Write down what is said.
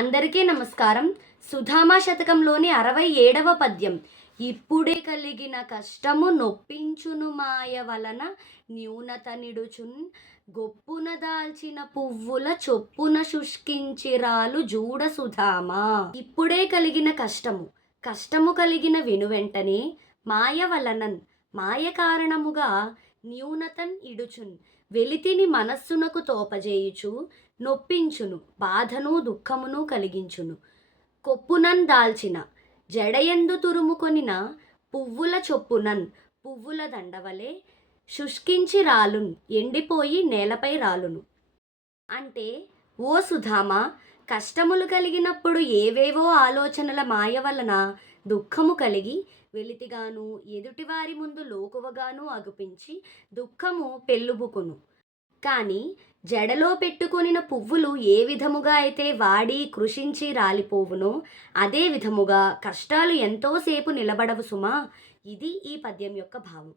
అందరికీ నమస్కారం. సుధామా శతకంలోని 67వ పద్యం. ఇప్పుడే కలిగిన కష్టము నొప్పించును మాయ వలన న్యూనత నిడుచున్ గొప్పున దాల్చిన పువ్వుల చొప్పున శుష్కించిరాలు జూడ సుధామా. ఇప్పుడే కలిగిన కష్టము కలిగిన వెనువెంటనే మాయ వలనన్ మాయ కారణముగా న్యూనతన్ ఇడుచున్ వెలితిని మనస్సునకు తోపజేయుచు నొప్పించును బాధను దుఃఖమును కలిగించును. కొప్పునన్ దాల్చిన జడయందు తురుముకొనిన పువ్వుల చొప్పునన్ పువ్వుల దండవలే శుష్కించి రాలున్ ఎండిపోయి నేలపై రాలును. అంటే ఓ సుధామా, కష్టములు కలిగినప్పుడు ఏవేవో ఆలోచనల మాయ వలన దుఃఖము కలిగి వెలితిగాను ఎదుటివారి ముందు లోకువగాను అగుపించి దుఃఖము పెళ్ళుబుకును. కానీ జడలో పెట్టుకొనిన పువ్వులు ఏ విధముగా అయితే వాడి కృషించి రాలిపోవునో అదే విధముగా కష్టాలు ఎంతోసేపు నిలబడవు సుమా. ఇది ఈ పద్యం యొక్క భావం.